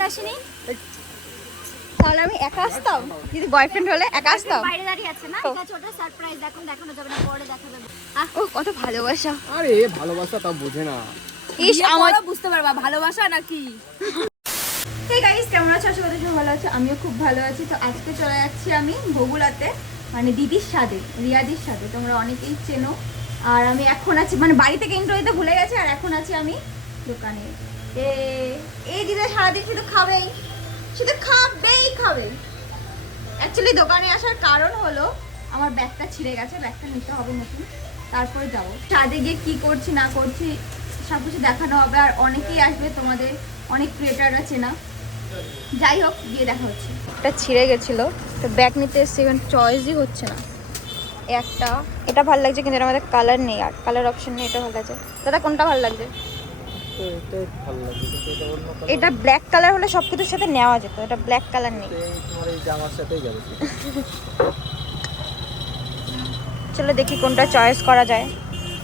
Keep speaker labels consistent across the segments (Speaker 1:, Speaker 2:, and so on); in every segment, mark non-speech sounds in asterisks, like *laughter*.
Speaker 1: Boyfriend আসেনি?
Speaker 2: তাহলে আমি একা আসতাম? যদি বয়ফ্রেন্ড হলে একা আসতাম?
Speaker 1: বাইরে দাঁড়িয়ে আছে না? ঠিক আছে ওটা সারপ্রাইজ এখন দেখানো যাবে না পরে দেখাবে
Speaker 2: ও কত ভালোবাসা।
Speaker 3: আরে ভালোবাসা তা বোঝে না।
Speaker 2: ইস আমার
Speaker 1: বুঝতে পারবা ভালোবাসা নাকি?
Speaker 2: এই গাইস কেমন আছো? আশা করি সবাই ভালো আছো। আমিও খুব ভালো আছি। তো আজকে চলে যাচ্ছি আমি বগুলাতে মানে দিদির সাথে রিয়াদির সাথে তোমরা অনেকেই চেনো। আর আমি এখন আছি মানে বাড়ি থেকে ইন্টো দিতে ভুলে গেছি আর এখন আছি আমি দোকানে। এই দিদা সারাদিন শুধু খাবেই শুধু খাবেই খাবে। অ্যাকচুয়ালি দোকানে আসার কারণ হলো, আমার ব্যাগটা ছিঁড়ে গেছে, ব্যাগটা নিতে হবে নতুন, তারপরে যাব। ছাদে গিয়ে কী করছি, না করছি সব কিছু দেখানো হবে, আর অনেকেই আসবে তোমাদের, অনেক ক্রিয়েটাররা চেনা। যাই হোক, গিয়ে দেখা হচ্ছে। একটা ছিঁড়ে গেছিল, তো ব্যাগ নিতে এসেছি, এখন চয়েসই হচ্ছে না। একটা, এটা ভালো লাগছে কিন্তু এর আমাদের কালার নেই, আর কালার অপশন নেই, এটা ভালো লাগছে। দাদা, কোনটা ভালো লাগছে?
Speaker 3: তো এটাই ভালো লাগে কিন্তু এটা অন্য colour।
Speaker 2: এটা ব্ল্যাক কালার হলে সব কিছুর সাথে নেওয়া যেত এটা ব্ল্যাক কালার নেই।
Speaker 3: এই তোমার এই জামার সাথেই যাবে।
Speaker 2: চলো দেখি কোনটা চয়েস করা যায়।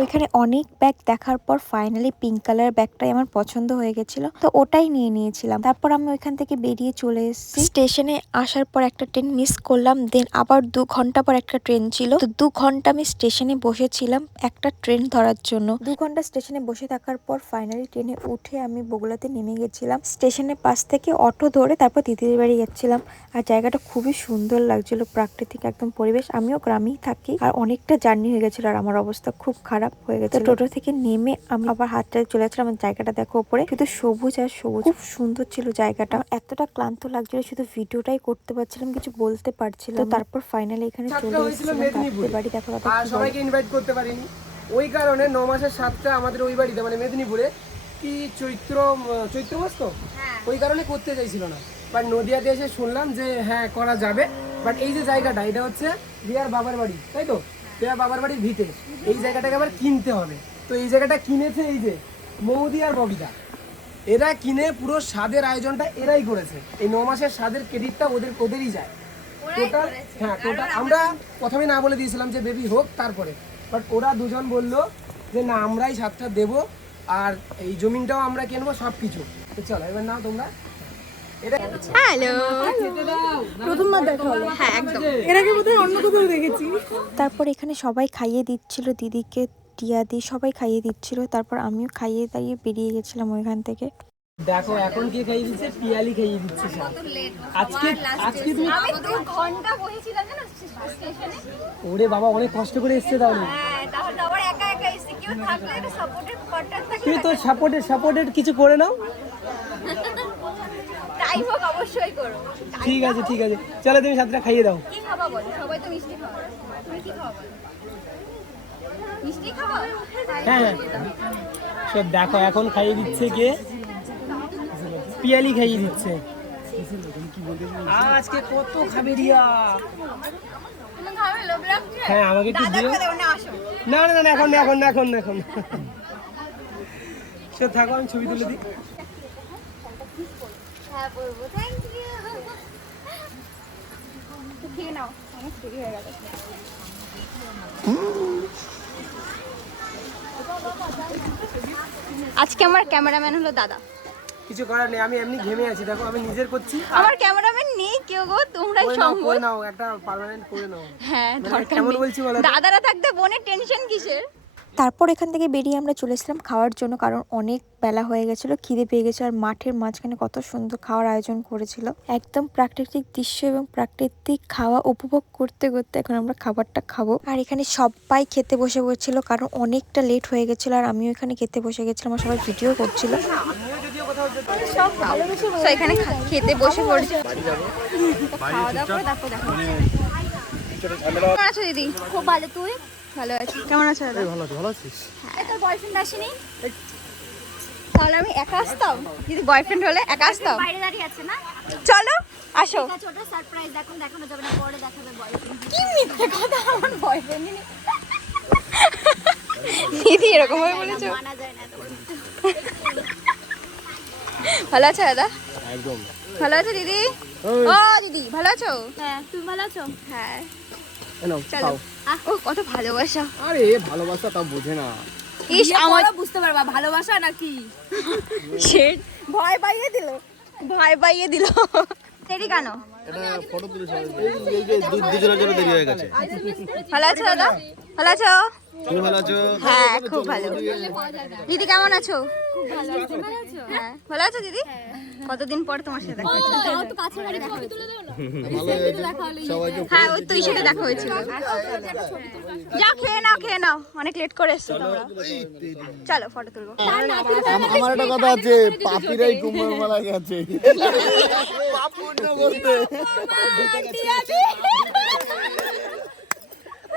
Speaker 4: ওইখানে অনেক ব্যাগ দেখার পর ফাইনালি পিঙ্ক কালার ব্যাগটাই আমার পছন্দ হয়ে গেছিল। তো ওটাই নিয়ে নিয়েছিলাম। তারপর আমি ওইখান থেকে বেরিয়ে চলে এসেছি। স্টেশনে আসার পর একটা ট্রেন মিস করলাম দেন আবার দু ঘণ্টা পর একটা ট্রেন ছিল। তো দু ঘণ্টা আমি স্টেশনে বসেছিলাম একটা ট্রেন ধরার জন্য। দু ঘণ্টা স্টেশনে বসে থাকার পর ফাইনালি ট্রেনে উঠে আমি বগুলাতে নেমে গেছিলাম। স্টেশনের পাশ থেকে অটো ধরে তারপর দিদির বাড়ি যাচ্ছিলাম। আর জায়গাটা খুবই সুন্দর লাগছিল, প্রাকৃতিক একদম পরিবেশ। আমিও গ্রামেই থাকি। আর অনেকটা জার্নি হয়ে গেছিল আর আমার অবস্থা খুব খারাপ। হয়ে গেছে টোটো থেকে নেমে আমি আবার হাতটা চলে যাচ্ছিলাম আমার জায়গাটা দেখো উপরে শুধু সবুজ আর সবুজ। খুব সুন্দর ছিল জায়গাটা। এতটা ক্লান্ত লাগছিল শুধু ভিডিওটাই করতে পারছিলাম কিছু বলতে পারছিলাম তো তারপর ফাইনালি এখানে চলে এসেছিলাম বাড়ি দেখো।
Speaker 5: সবাইকে ইনভাইট করতে পারিনি। ওই কারণে ন মাসের সাতটা আমাদের ওই বাড়িতে মানে মেদিনীপুরে কি চৈত্র চৈত্র মাস তো? ওই কারণে করতে চাইছিল না। বাট নদিয়াতে এসে শুনলাম যে হ্যাঁ করা যাবে। বাট এই যে জায়গাটা এটা হচ্ছে রিয়ার বাবার বাড়ি তাই তো? রিয়ার বাবার বাড়ির ভিতে এই জায়গাটাকে আবার কিনতে হবে। তো এই জায়গাটা কিনেছে এই যে মৌদি আর ববিতা। এরা কিনে পুরো স্বাদের আয়োজনটা এরাই করেছে। এই ন মাসের স্বাদের ক্রেডিটটা ওদের ওদেরই যায়। টোটাল হ্যাঁ টোটাল আমরা প্রথমে না বলে দিয়েছিলাম যে বেবি হোক তারপরে। বাট ওরা দুজন বলল যে না আমরাই সাতটা দেবো। আর এই জমিনটাও আমরা কিনবো সব কিছু তো চলো এবার নাও তোমরা।
Speaker 2: হ্যালো প্রথমবার দেখা হলো। হ্যাঁ একদম।
Speaker 4: তারপর এখানে সবাই খাইয়ে দিচ্ছিল দিদিকে টিয়াদি সবাই খাইয়ে দিচ্ছিল তারপর আমিও খাইয়ে দাঁড়িয়ে বেরিয়ে গেছিলাম ওইখান থেকে।
Speaker 5: দেখো এখন কে খাইয়ে দিচ্ছে? পিয়ালি খাইয়ে দিচ্ছে আজকে আজকে তুমি
Speaker 2: আমি দু ঘণ্টা বসেছিলাম জানো স্টেশনে
Speaker 5: ওরে বাবা অনেক কষ্ট করে এসছে তাহলে।
Speaker 2: হ্যাঁ তাহলে আবার একা একা এসে কেউ থাকলে একটা সাপোর্টের পার্টনার থাকে
Speaker 5: তুমি তো সাপোর্টেড সাপোর্টেড কিছু করে নাও।
Speaker 2: টাইম হোক অবশ্যই করো।
Speaker 5: ঠিক আছে ঠিক আছে। চলো তুমি সাতটা খাইয়ে দাও।
Speaker 2: কি খাবা বলো? সবাই তো মিষ্টি খাবা। তুমি কি খাবা মিষ্টি খাবা?
Speaker 5: হ্যাঁ হ্যাঁ। সব দেখো এখন খাইয়ে দিচ্ছে কে? পিয়ালি খাইয়ে দিচ্ছে। আজকে কত খাবে রিয়া? হ্যাঁ আমাকে একটু দিও।
Speaker 2: না
Speaker 5: না না না এখন না এখন না এখন না এখন সে থাকো আমি ছবি তুলে দিই।
Speaker 2: হ্যাঁ বলব থ্যাংক ইউ খেয়ে নাও অনেক দেরি হয়ে গেল। আজকে আমার ক্যামেরাম্যান হলো দাদা।
Speaker 5: কিছু করার নেই আমি এমনি ঘেমে আছি দেখো আমি নিজের করছি।
Speaker 2: আমার ক্যামেরাম্যান নেই কেউ গো তোমরাই
Speaker 5: করে নাও
Speaker 2: সম্ভব
Speaker 5: নাও একটা পার্মানেন্ট করে নাও।
Speaker 2: হ্যাঁ
Speaker 5: মানে
Speaker 2: দরকার
Speaker 5: কেমন
Speaker 2: নেই।
Speaker 5: বলছি বলো
Speaker 2: দাদারা থাকতে বোনের টেনশন কিসের?
Speaker 4: তারপর এখান থেকে বেরিয়ে আমরা চলে এসেছিলাম খাওয়ার জন্য কারণ অনেক বেলা হয়ে গেছিল খিদে পেয়ে গেছে আর মাঠের মাঝখানে কত সুন্দর খাওয়ার আয়োজন করেছিল। একদম প্রাকৃতিক দৃশ্য এবং প্রাকৃতিক খাওয়া উপভোগ করতে করতে এখন আমরা খাবারটা খাব। আর এখানে সবাই খেতে বসে পড়ছিল কারণ অনেকটা লেট হয়ে গেছিল আর আমিও এখানে খেতে বসে গেছিলাম আর সবাই ভিডিও করছিল।
Speaker 2: এখানে খেতে বসে পড়েছে। খাওয়া দাওয়া করে তারপর দেখা দিদি? খুব ভালো তুই? ভালো আছি। কেমন আছো দাদা?
Speaker 3: ভালো আছি ভালো আছিস?
Speaker 2: হ্যাঁ তোর বয়ফ্রেন্ড আসেনি। তাহলে আমি একা আসতাম? যদি বয়ফ্রেন্ড হলে একা আসতাম?
Speaker 1: বাইরে দাঁড়িয়ে আছে না?
Speaker 2: চলো আসো।
Speaker 1: আছে সারপ্রাইজ এখন দেখানো যাবে না পরে দেখাবে বয়ফ্রেন্ড
Speaker 2: কি মিথ্যে কথা? আমার বয়ফ্রেন্ড *laughs* দিদি এরকম ভাবে বলেছ।
Speaker 1: মানা যায় না
Speaker 2: ভালো আছো দাদা?
Speaker 3: একদম।
Speaker 2: ভালো আছো দিদি? ও দিদি ভালো আছো?
Speaker 1: হ্যাঁ তুমি ভালো আছো?
Speaker 2: হ্যাঁ। চলো। ও কত ভালোবাসা।
Speaker 3: আরে ভালোবাসা তা বোঝে না।
Speaker 2: ইস আমার
Speaker 1: বুঝতে পারবা ভালোবাসা নাকি?
Speaker 2: ভয় পাইয়ে দিল ভয় পাইয়ে দিল। দেরি কেন?
Speaker 6: এটা ফটো তুলে সবাই এই যে দু- দুজনের জন্য দেরি হয়ে গেছে।
Speaker 2: ভালো আছো দাদা? ভালো আছো?
Speaker 6: তুমি ভালো আছো?
Speaker 2: হ্যাঁ খুব ভালো। দিদি কেমন আছো? হ্যাঁ ভালো আছো দিদি? কতদিন পর তোমার সাথে দেখা
Speaker 1: হয়েছে।
Speaker 2: হ্যাঁ ওই তুই সাথে দেখা হয়েছিল। যাও খেয়ে নাও খেয়ে নাও। অনেক লেট করে এসছো তোমরা। চলো ফটো তুলবো।
Speaker 6: আম- আমার একটা কথা আছে পাপিরাই কুম্ভ মেলা গেছে। পাপ পূর্ণ করতে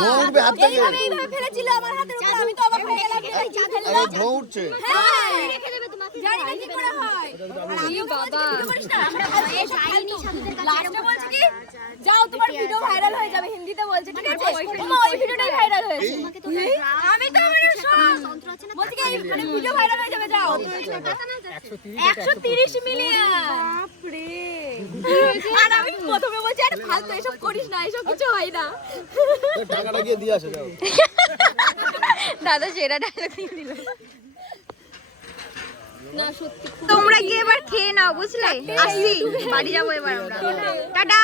Speaker 6: ধোঁয়া উঠবে হাত থেকে
Speaker 1: এইভাবে ফেলেছিল আমার হাতের উপর আমি তো অবাক হয়ে গেলাম এই জাদু
Speaker 6: আরে ধোঁয়া উঠছে।
Speaker 1: হ্যাঁ রেখে দেবে তোমাকে জানি না কি করে হয়? আর আমিও বাবা করিস না? আমরা এই শাইনি সাধুদের কাছে বলছি কি?
Speaker 2: যাও তোমার ভিডিও ভাইরাল হয়ে যাবে হিন্দিতে বলছে ঠিক আছে? ওমা ওই ভিডিওটাই ভাইরাল হয়েছে। আমি তো মানে সব বলছি কি মানে ভিডিও ভাইরাল হয়ে যাবে যাও। একশো তিরিশ মিলিয়ন। বাপরে। আর আমি প্রথমে এসব করিস না এসব কিছু হয় না।
Speaker 6: টাকাটা গিয়ে দিয়ে আসো যাও।
Speaker 2: দাদা সেরা ডায়লগ দিয়ে দিল। তোমরা গিয়ে এবার খেয়ে নাও বুঝলে? আসি বাড়ি যাব এবার আমরা। টাটা।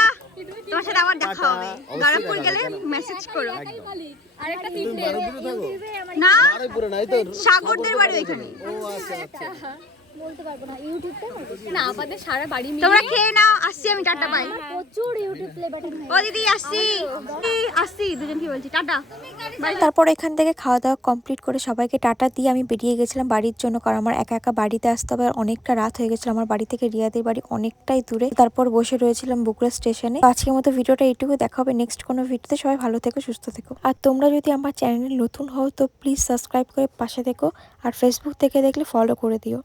Speaker 2: তোমার সাথে আবার দেখা হবে। গারাপুর গেলে মেসেজ করো।
Speaker 1: আরেকটা
Speaker 2: না?
Speaker 6: পুরো নাই
Speaker 2: সাগরদের বাড়ি ওইখানে।
Speaker 1: বলতে পারব না ইউটিউবটা না আমাদের সারা বাড়ি মিলে
Speaker 2: তোমরা খেয়ে নাও আসছি আমি টাটা বাই
Speaker 1: প্রচুর ইউটিউব প্লে বাটন
Speaker 2: ও দিদি আসছি। আসছি দুজন কি বলছি? টাটা
Speaker 4: তারপর এখান থেকে খাওয়া দাওয়া কমপ্লিট করে সবাইকে টাটা দিয়ে আমি বেরিয়ে গেছিলাম বাড়ির জন্য কারণ আমার একা একা বাড়িতে আসতে হবে আর অনেকটা রাত হয়ে গেছিল। আমার বাড়ি থেকে রিয়াদের বাড়ি অনেকটাই দূরে। তারপর বসে রয়েছিলাম বগুড়া স্টেশনে। আজকের মতো ভিডিওটা এইটুকু দেখা হবে নেক্সট কোনো ভিডিওতে। সবাই ভালো থেকো সুস্থ থেকো। আর তোমরা যদি আমার চ্যানেলে নতুন হও তো প্লিজ সাবস্ক্রাইব করে পাশে থেকো। আর ফেসবুক থেকে দেখলে ফলো করে দিও।